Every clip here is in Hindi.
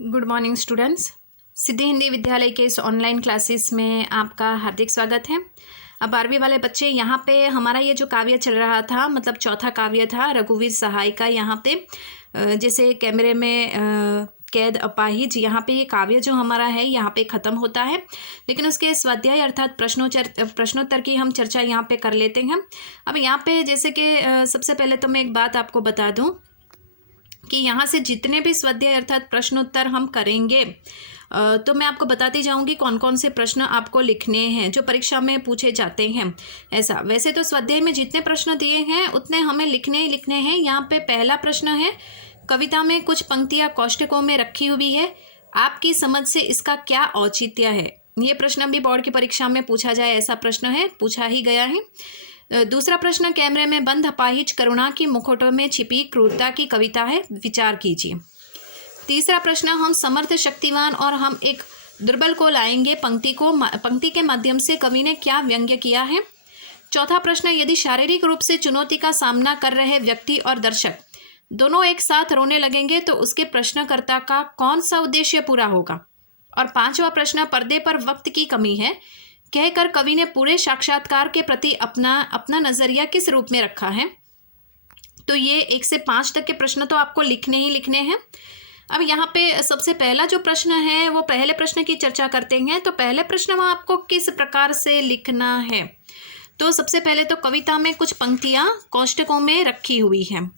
Good morning students. Siddhi Hindi Vidyalaya के इस ऑनलाइन क्लासेस में आपका हार्दिक स्वागत है। अब 12वीं वाले बच्चे, यहाँ पे हमारा ये जो काव्य चल रहा था, मतलब चौथा काव्य था रघुवीर सहाय का। यहाँ पे जैसे कैमरे में कैद अपाहिज, यहाँ पे ये काव्य जो हमारा है यहाँ पे ख़त्म होता है, लेकिन उसके स्वाध्याय अर्थात प्रश्नोत्तर की हम चर्चा यहाँ पे कर लेते हैं। अब यहाँ पे जैसे कि सबसे पहले तो मैं एक बात आपको बता दूँ कि यहाँ से जितने भी स्वाध्याय अर्थात प्रश्नोत्तर हम करेंगे तो मैं आपको बताती जाऊंगी कौन कौन से प्रश्न आपको लिखने हैं जो परीक्षा में पूछे जाते हैं। ऐसा वैसे तो स्वाध्याय में जितने प्रश्न दिए हैं उतने हमें लिखने ही लिखने हैं। यहाँ पे पहला प्रश्न है, कविता में कुछ पंक्तियाँ कोष्ठकों में रखी हुई है, आपकी समझ से इसका क्या औचित्य है। ये प्रश्न भी बोर्ड की परीक्षा में पूछा जाए ऐसा प्रश्न है, पूछा ही गया है। दूसरा प्रश्न, कैमरे में बंद अपाहिज करुणा की मुखौटों में छिपी क्रूरता की कविता है, विचार कीजिए। तीसरा प्रश्न, हम समर्थ शक्तिवान और हम एक दुर्बल को लाएंगे पंक्ति के माध्यम से कवि ने क्या व्यंग्य किया है। चौथा प्रश्न, यदि शारीरिक रूप से चुनौती का सामना कर रहे व्यक्ति और दर्शक दोनों एक साथ रोने लगेंगे तो उसके प्रश्नकर्ता का कौन सा उद्देश्य पूरा होगा। और पांचवा प्रश्न, पर्दे पर वक्त की कमी है कहकर कवि ने पूरे साक्षात्कार के प्रति अपना नज़रिया किस रूप में रखा है। तो ये 1 से 5 तक के प्रश्न तो आपको लिखने ही लिखने हैं। अब यहाँ पे सबसे पहला जो प्रश्न है वो पहले प्रश्न की चर्चा करते हैं। तो पहले प्रश्न में आपको किस प्रकार से लिखना है। तो सबसे पहले तो कविता में कुछ पंक्तियाँ कोष्ठकों में रखी हुई हैं।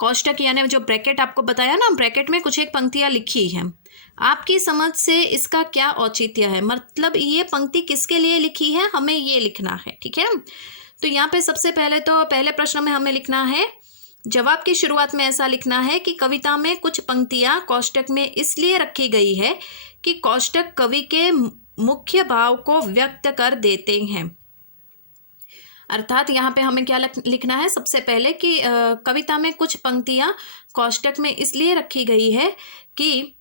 कोष्ठक यानी जो ब्रैकेट आपको बताया ना, ब्रैकेट में कुछ एक पंक्तियाँ लिखी हैं। आपकी समझ से इसका क्या औचित्य है, मतलब ये पंक्ति किसके लिए लिखी है, हमें ये लिखना है। ठीक है ना। तो यहाँ पे सबसे पहले तो पहले प्रश्न में हमें लिखना है, जवाब की शुरुआत में ऐसा लिखना है कि कविता में कुछ पंक्तियाँ कोष्ठक में इसलिए रखी गई है कि कोष्ठक कवि के मुख्य भाव को व्यक्त कर देते हैं। अर्थात यहाँ पे हमें क्या लिखना है, सबसे पहले कि कविता में कुछ पंक्तियाँ कोष्ठक में इसलिए रखी गई है कि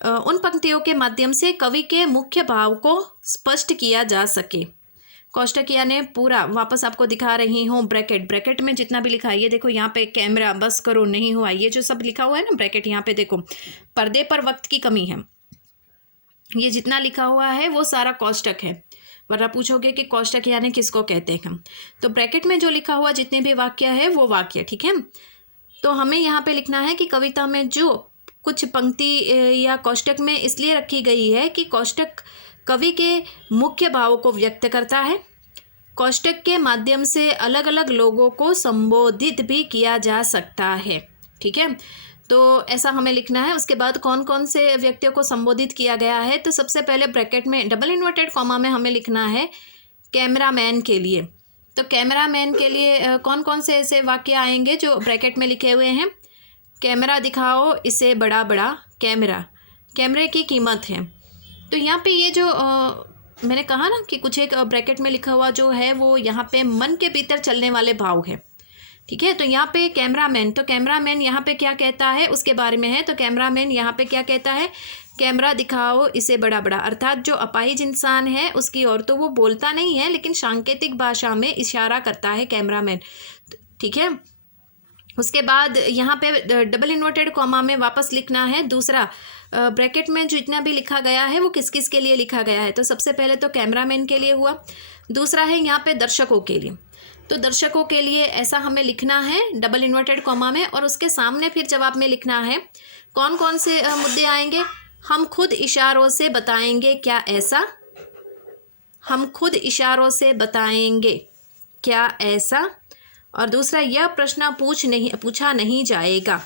उन पंक्तियों के माध्यम से कवि के मुख्य भाव को स्पष्ट किया जा सके। कोष्ठक यानी पूरा, वापस आपको दिखा रही हूँ ब्रैकेट में जितना भी लिखा है, ये देखो यहाँ पे कैमरा बस करो नहीं हुआ, ये जो सब लिखा हुआ है ना ब्रैकेट, यहाँ पे देखो पर्दे पर वक्त की कमी है, ये जितना लिखा हुआ है वो सारा कोष्ठक है। वरना पूछोगे कि कोष्ठक यानी किसको कहते हैं हम, तो ब्रैकेट में जो लिखा हुआ जितने भी वाक्य है वो वाक्य। ठीक है। तो हमें यहाँ पे लिखना है कि कविता में जो कुछ पंक्ति या कोष्ठक में इसलिए रखी गई है कि कोष्ठक कवि के मुख्य भाव को व्यक्त करता है। कोष्ठक के माध्यम से अलग अलग लोगों को संबोधित भी किया जा सकता है। ठीक है। तो ऐसा हमें लिखना है। उसके बाद कौन कौन से व्यक्तियों को संबोधित किया गया है, तो सबसे पहले ब्रैकेट में डबल इन्वर्टेड कॉमा में हमें लिखना है कैमरामैन के लिए। तो कैमरामैन के लिए कौन कौन से ऐसे वाक्य आएंगे जो ब्रैकेट में लिखे हुए हैं। कैमरा दिखाओ इसे बड़ा बड़ा कैमरा, कैमरे की कीमत है। तो यहाँ पे ये जो मैंने कहा ना कि कुछ एक ब्रैकेट में लिखा हुआ जो है वो यहाँ पे मन के भीतर चलने वाले भाव है। ठीक है। तो यहाँ पे कैमरामैन, तो कैमरामैन यहाँ पे क्या कहता है उसके बारे में है। तो कैमरामैन यहाँ पे क्या कहता है, कैमरा दिखाओ इसे बड़ा बड़ा, अर्थात जो अपाहिज इंसान है उसकी ओर, तो वो बोलता नहीं है लेकिन सांकेतिक भाषा में इशारा करता है कैमरामैन। ठीक है। उसके बाद यहाँ पे डबल इन्वर्टेड कॉमा में वापस लिखना है दूसरा, ब्रैकेट में जितना भी लिखा गया है वो किस किस के लिए लिखा गया है। तो सबसे पहले तो कैमरामैन के लिए हुआ, दूसरा है यहाँ पे दर्शकों के लिए। तो दर्शकों के लिए ऐसा हमें लिखना है डबल इन्वर्टेड कॉमा में, और उसके सामने फिर जवाब में लिखना है कौन कौन से मुद्दे आएंगे। हम खुद इशारों से बताएंगे क्या ऐसा, हम खुद इशारों से बताएंगे क्या ऐसा। और दूसरा, यह प्रश्न पूछा नहीं जाएगा।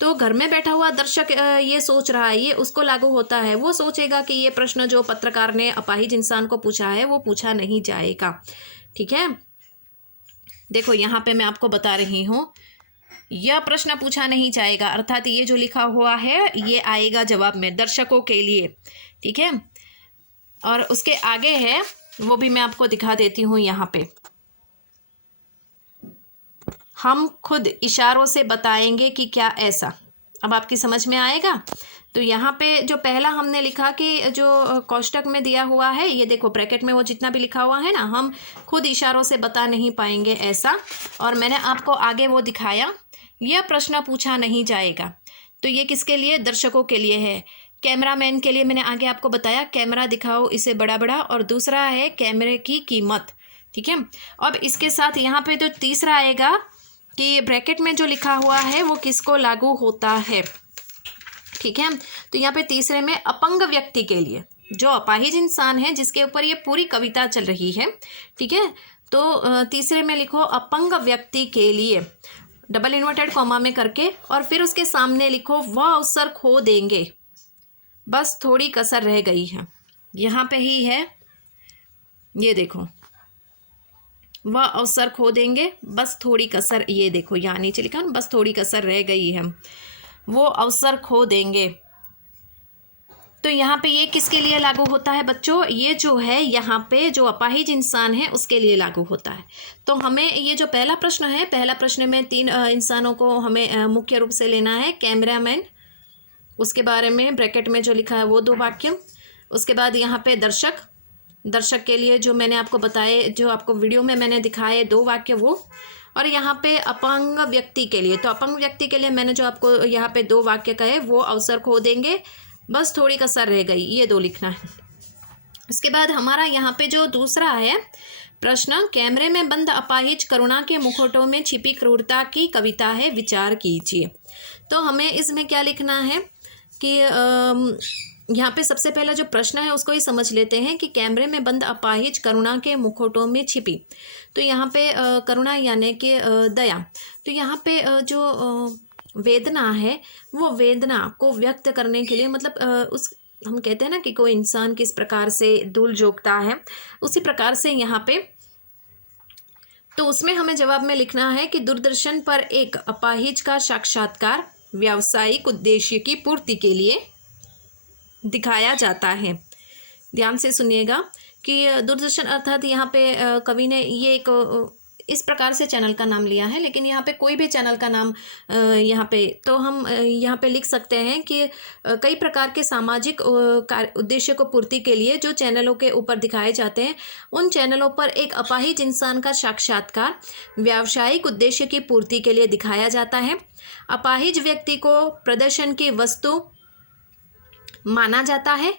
तो घर में बैठा हुआ दर्शक ये सोच रहा है, ये उसको लागू होता है, वो सोचेगा कि ये प्रश्न जो पत्रकार ने अपाहिज इंसान को पूछा है वो पूछा नहीं जाएगा। ठीक है। देखो यहाँ पे मैं आपको बता रही हूँ, यह प्रश्न पूछा नहीं जाएगा, अर्थात ये जो लिखा हुआ है ये आएगा जवाब में दर्शकों के लिए। ठीक है। और उसके आगे है वो भी मैं आपको दिखा देती हूँ यहाँ पे, हम खुद इशारों से बताएंगे कि क्या ऐसा। अब आपकी समझ में आएगा। तो यहाँ पे जो पहला हमने लिखा कि जो कोष्ठक में दिया हुआ है, ये देखो ब्रैकेट में वो जितना भी लिखा हुआ है ना, हम खुद इशारों से बता नहीं पाएंगे ऐसा। और मैंने आपको आगे वो दिखाया, यह प्रश्न पूछा नहीं जाएगा। तो ये किसके लिए, दर्शकों के लिए है। कैमरामैन के लिए मैंने आगे आपको बताया, कैमरा दिखाओ इसे बड़ा बड़ा, और दूसरा है कैमरे की कीमत, ठीक है। अब इसके साथ यहाँ पे तो तीसरा आएगा कि ब्रैकेट में जो लिखा हुआ है वो किसको लागू होता है, ठीक है। तो यहाँ पे तीसरे में अपंग व्यक्ति के लिए, जो अपाहिज इंसान है जिसके ऊपर ये पूरी कविता चल रही है, ठीक है। तो तीसरे में लिखो अपंग व्यक्ति के लिए, डबल इन्वर्टेड कॉमा में करके, और फिर उसके सामने लिखो वह अवसर खो देंगे, बस थोड़ी कसर रह गई है। यहाँ पे ही है, ये देखो, वह अवसर खो देंगे, बस थोड़ी कसर, ये देखो यहाँ नीचे लिखा ना, बस थोड़ी कसर रह गई है, वो अवसर खो देंगे। तो यहाँ पे ये किसके लिए लागू होता है बच्चों, ये जो है यहाँ पे जो अपाहिज इंसान है उसके लिए लागू होता है। तो हमें ये जो पहला प्रश्न है, पहला प्रश्न में 3 इंसानों को हमें मुख्य रूप से लेना है, कैमरामैन, उसके बारे में ब्रैकेट में जो लिखा है वो 2 वाक्य, उसके बाद यहाँ पे दर्शक, दर्शक के लिए जो मैंने आपको बताए, जो आपको वीडियो में मैंने दिखाए 2 वाक्य वो, और यहाँ पे अपंग व्यक्ति के लिए, तो अपंग व्यक्ति के लिए मैंने जो आपको यहाँ पे 2 वाक्य कहे, वो अवसर खो देंगे, बस थोड़ी कसर रह गई, ये 2 लिखना है। इसके बाद हमारा यहाँ पे जो दूसरा है प्रश्न, कैमरे में बंद अपाहिज करुणा के मुखौटों में छिपी क्रूरता की कविता है, विचार कीजिए। तो हमें इसमें क्या लिखना है कि यहाँ पे सबसे पहला जो प्रश्न है उसको ही समझ लेते हैं कि कैमरे में बंद अपाहिज करुणा के मुखौटों में छिपी, तो यहाँ पे करुणा यानी कि दया, तो यहाँ पे जो वेदना है वो वेदना को व्यक्त करने के लिए, मतलब उस, हम कहते हैं ना कि कोई इंसान किस प्रकार से धूल झोंकता है, उसी प्रकार से यहाँ पे, तो उसमें हमें जवाब में लिखना है कि दूरदर्शन पर एक अपाहिज का साक्षात्कार व्यावसायिक उद्देश्य की पूर्ति के लिए दिखाया जाता है। ध्यान से सुनिएगा कि दूरदर्शन अर्थात यहाँ पे कवि ने ये एक इस प्रकार से चैनल का नाम लिया है, लेकिन यहाँ पे कोई भी चैनल का नाम यहाँ पे, तो हम यहाँ पे लिख सकते हैं कि कई प्रकार के सामाजिक उद्देश्य को पूर्ति के लिए जो चैनलों के ऊपर दिखाए जाते हैं, उन चैनलों पर एक अपाहिज इंसान का साक्षात्कार व्यावसायिक उद्देश्य की पूर्ति के लिए दिखाया जाता है। अपाहिज व्यक्ति को प्रदर्शन की वस्तु माना जाता है।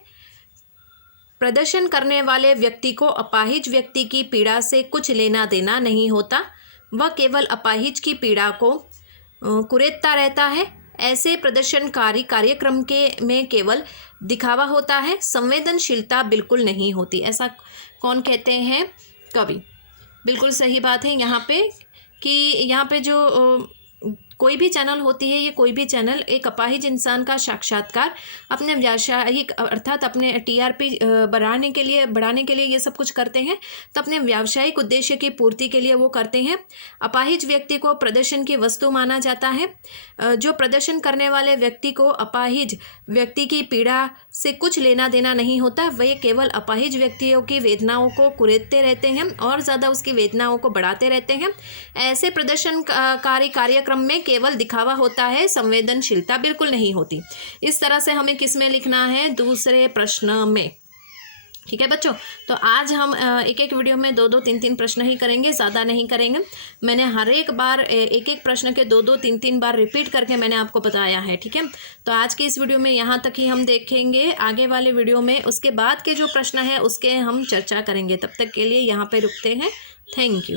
प्रदर्शन करने वाले व्यक्ति को अपाहिज व्यक्ति की पीड़ा से कुछ लेना देना नहीं होता, वह केवल अपाहिज की पीड़ा को कुरेदता रहता है। ऐसे प्रदर्शनकारी कार्यक्रम के में केवल दिखावा होता है, संवेदनशीलता बिल्कुल नहीं होती। ऐसा कौन कहते हैं, कवि। बिल्कुल सही बात है यहाँ पे कि यहाँ पे जो कोई भी चैनल होती है, ये कोई भी चैनल एक अपाहिज इंसान का साक्षात्कार अपने व्यावसायिक अर्थात अपने टीआरपी बढ़ाने के लिए ये सब कुछ करते हैं, तो अपने व्यावसायिक उद्देश्य की पूर्ति के लिए वो करते हैं। अपाहिज व्यक्ति को प्रदर्शन की वस्तु माना जाता है। जो प्रदर्शन करने वाले व्यक्ति को अपाहिज व्यक्ति की पीड़ा से कुछ लेना देना नहीं होता, वे केवल अपाहिज व्यक्तियों की वेदनाओं को कुरेदते रहते हैं और ज़्यादा उसकी वेदनाओं को बढ़ाते रहते हैं। ऐसे प्रदर्शनकारी कार्यक्रम में केवल दिखावा होता है, संवेदनशीलता बिल्कुल नहीं होती। इस तरह से हमें किस में लिखना है, दूसरे प्रश्न में। ठीक है बच्चों, तो आज हम एक एक वीडियो में 2-2, 3-3 प्रश्न ही करेंगे, ज़्यादा नहीं करेंगे। मैंने हर एक बार एक एक प्रश्न के 2-2, 3-3 बार रिपीट करके मैंने आपको बताया है। ठीक है, तो आज की इस वीडियो में यहाँ तक ही हम देखेंगे। आगे वाले वीडियो में उसके बाद के जो प्रश्न है उसके हम चर्चा करेंगे। तब तक के लिए यहाँ पे रुकते हैं। Thank you.